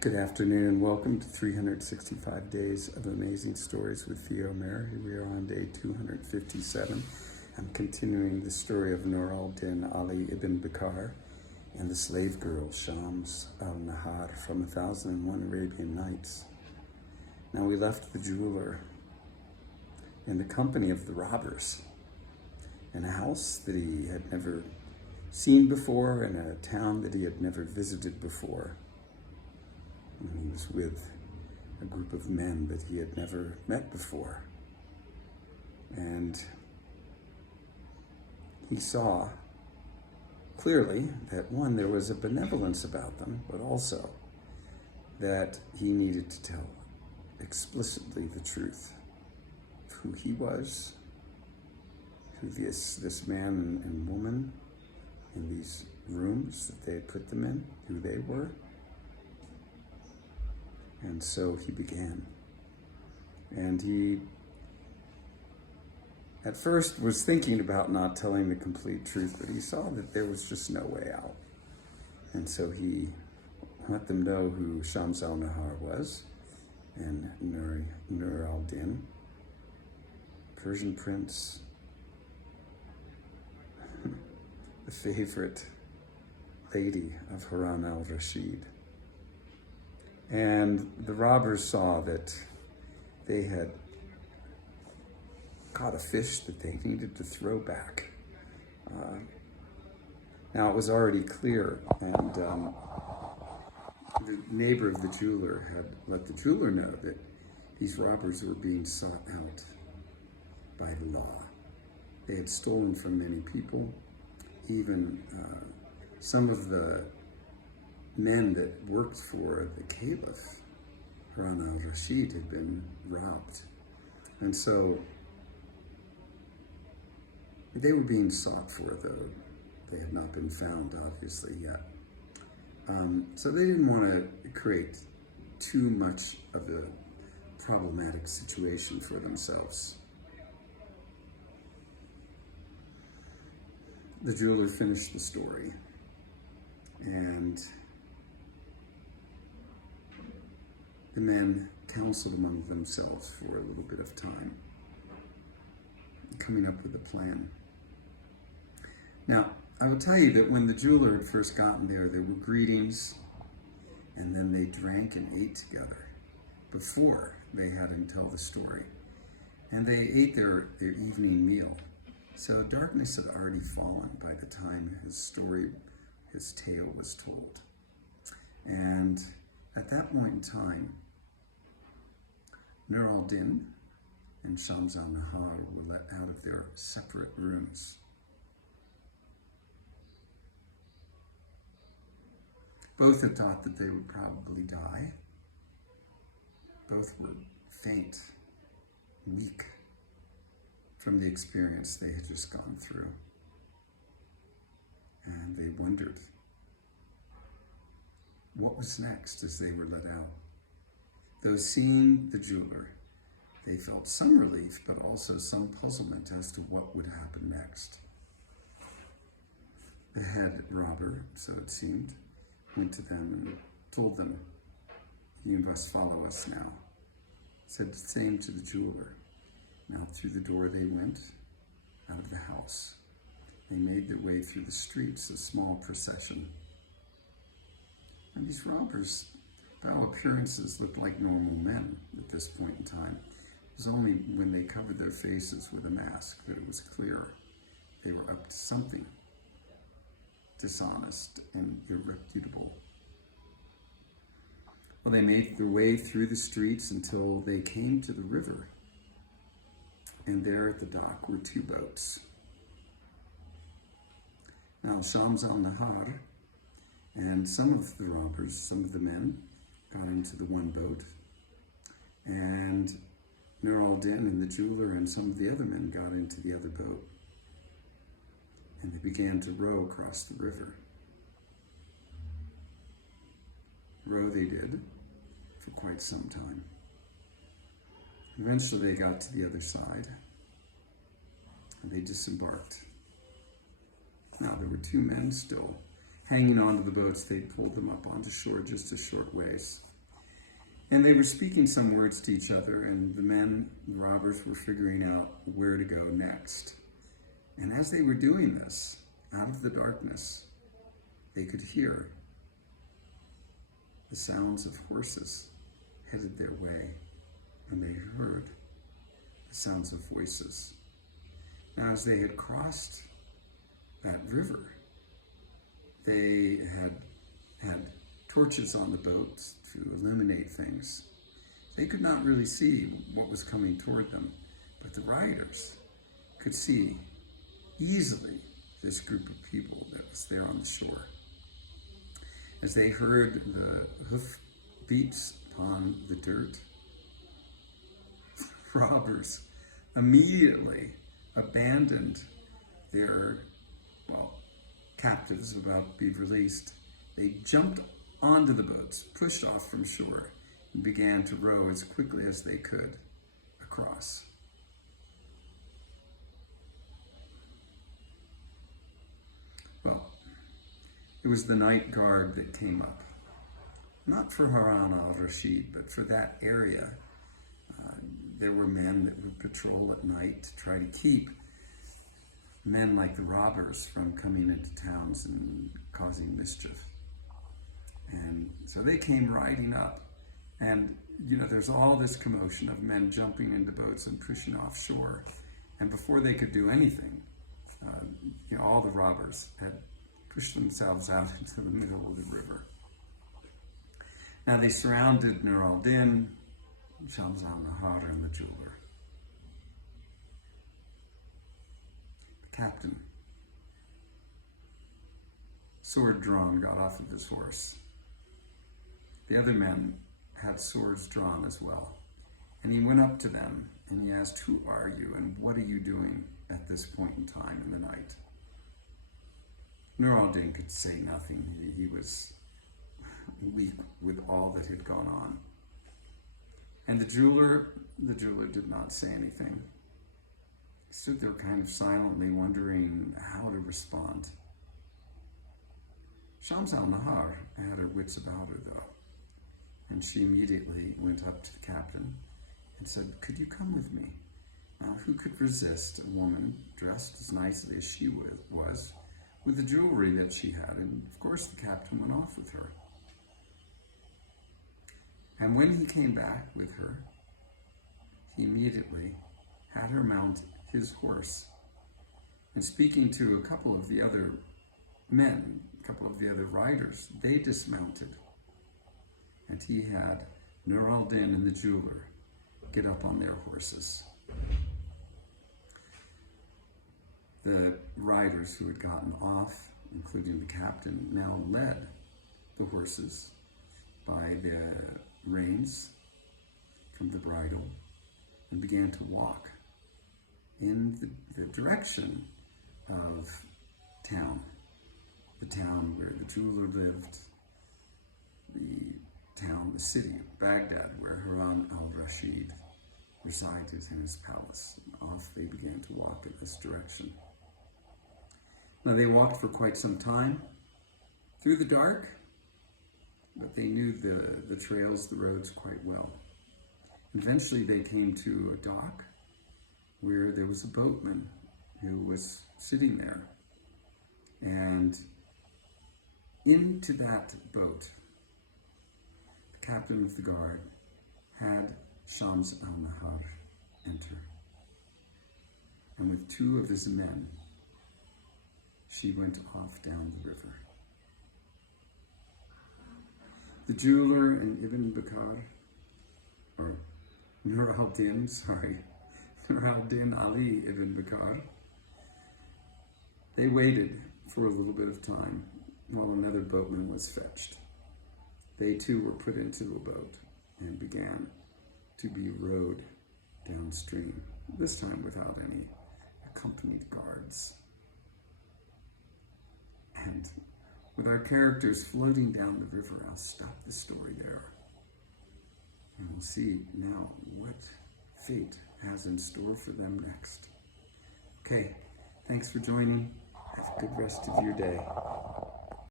Good afternoon. Welcome to 365 Days of Amazing Stories with Theo Mayer. We are on day 257. I'm continuing the story of Nur al-Din Ali ibn Bakkar and the slave girl Shams al-Nahar from 1001 Arabian Nights. Now we left the jeweler in the company of the robbers in a house that he had never seen before, in a town that he had never visited before. And he was with a group of men that he had never met before. And he saw clearly that, one, there was a benevolence about them, but also that he needed to tell explicitly the truth of who he was, who this man and woman in these rooms that they had put them in, who they were. And so he began. And he, at first, was thinking about not telling the complete truth, but he saw that there was just no way out. And so he let them know who Shams al-Nahar was, and Nur al-Din, Persian prince, the favorite lady of Harun al-Rashid. And the robbers saw that they had caught a fish that they needed to throw back. Now it was already clear, and the neighbor of the jeweler had let the jeweler know that these robbers were being sought out by the law. They had stolen from many people. Even some of the men that worked for the caliph, Harun al-Rashid, had been robbed. And so they were being sought for, though they had not been found, obviously, yet. So they didn't want to create too much of a problematic situation for themselves. The jeweler finished the story, and the men counseled among themselves for a little bit of time, coming up with a plan. Now, I will tell you that when the jeweler had first gotten there were greetings, and then they drank and ate together before they had him tell the story. And they ate their evening meal. So darkness had already fallen by the time his tale was told. And at that point in time, Nur al-Din and Shams al-Nahar were let out of their separate rooms. Both had thought that they would probably die. Both were faint, weak from the experience they had just gone through. And they wondered what was next as they were let out. Though seeing the jeweler, they felt some relief, but also some puzzlement as to what would happen next. A head robber, so it seemed, went to them and told them, "You must follow us now." Said the same to the jeweler. Now through the door they went, out of the house. They made their way through the streets, a small procession. And these robbers, by all appearances, looked like normal men at this point in time. It was only when they covered their faces with a mask that it was clear they were up to something dishonest and irreputable. Well, they made their way through the streets until they came to the river. And there at the dock were two boats. Now, Shams al-Nahar and some of the robbers, some of the men, got into the one boat. And Nur al-Din and the jeweler and some of the other men got into the other boat. And they began to row across the river. Row they did for quite some time. Eventually they got to the other side, and they disembarked. Now there were two men still hanging onto the boats. They pulled them up onto shore just a short ways. And they were speaking some words to each other, and the men, the robbers, were figuring out where to go next. And as they were doing this, out of the darkness, they could hear the sounds of horses headed their way, and they heard the sounds of voices. Now, as they had crossed that river, they had torches on the boats to illuminate things. They could not really see what was coming toward them, but the riders could see easily this group of people that was there on the shore. As they heard the hoof beats upon the dirt, robbers immediately abandoned their, captives about to be released. They jumped onto the boats, pushed off from shore, and began to row as quickly as they could across. Well, it was the night guard that came up, not for Harun al-Rashid, but for that area. There were men that would patrol at night to try to keep men like the robbers from coming into towns and causing mischief. And so they came riding up, and there's all this commotion of men jumping into boats and pushing offshore. And before they could do anything, all the robbers had pushed themselves out into the middle of the river. Now they surrounded Nur al-Din, Shams al-Nahar, and the jeweler. The captain, sword drawn, got off of his horse. The other men had swords drawn as well. And he went up to them and he asked, "Who are you and what are you doing at this point in time in the night?" Nur al-Din could say nothing. He was weak with all that had gone on. And the jeweler did not say anything. He stood there kind of silently wondering how to respond. Shams al-Nahar had her wits about her though. And she immediately went up to the captain and said, "Could you come with me?" Now, who could resist a woman dressed as nicely as she was, with the jewelry that she had? And of course the captain went off with her. And when he came back with her, he immediately had her mount his horse. And speaking to a couple of the other men, a couple of the other riders, they dismounted. And he had Nur al-Din and the jeweler get up on their horses. The riders who had gotten off, including the captain, now led the horses by the reins from the bridle and began to walk in the direction of town, the town where the jeweler lived, the city of Baghdad, where Harun al-Rashid resided in his palace. Off they began to walk in this direction. Now they walked for quite some time through the dark, but they knew the trails, the roads quite well. Eventually they came to a dock where there was a boatman who was sitting there. And into that boat, the captain of the guard had Shams al-Nahar enter. And with two of his men, she went off down the river. The jeweler and Ibn Bakkar, or Nur al-Din, Ali Ibn Bakkar, they waited for a little bit of time while another boatman was fetched. They too were put into a boat and began to be rowed downstream, this time without any accompanied guards. And with our characters floating down the river, I'll stop the story there. And we'll see now what fate has in store for them next. Okay, thanks for joining. Have a good rest of your day.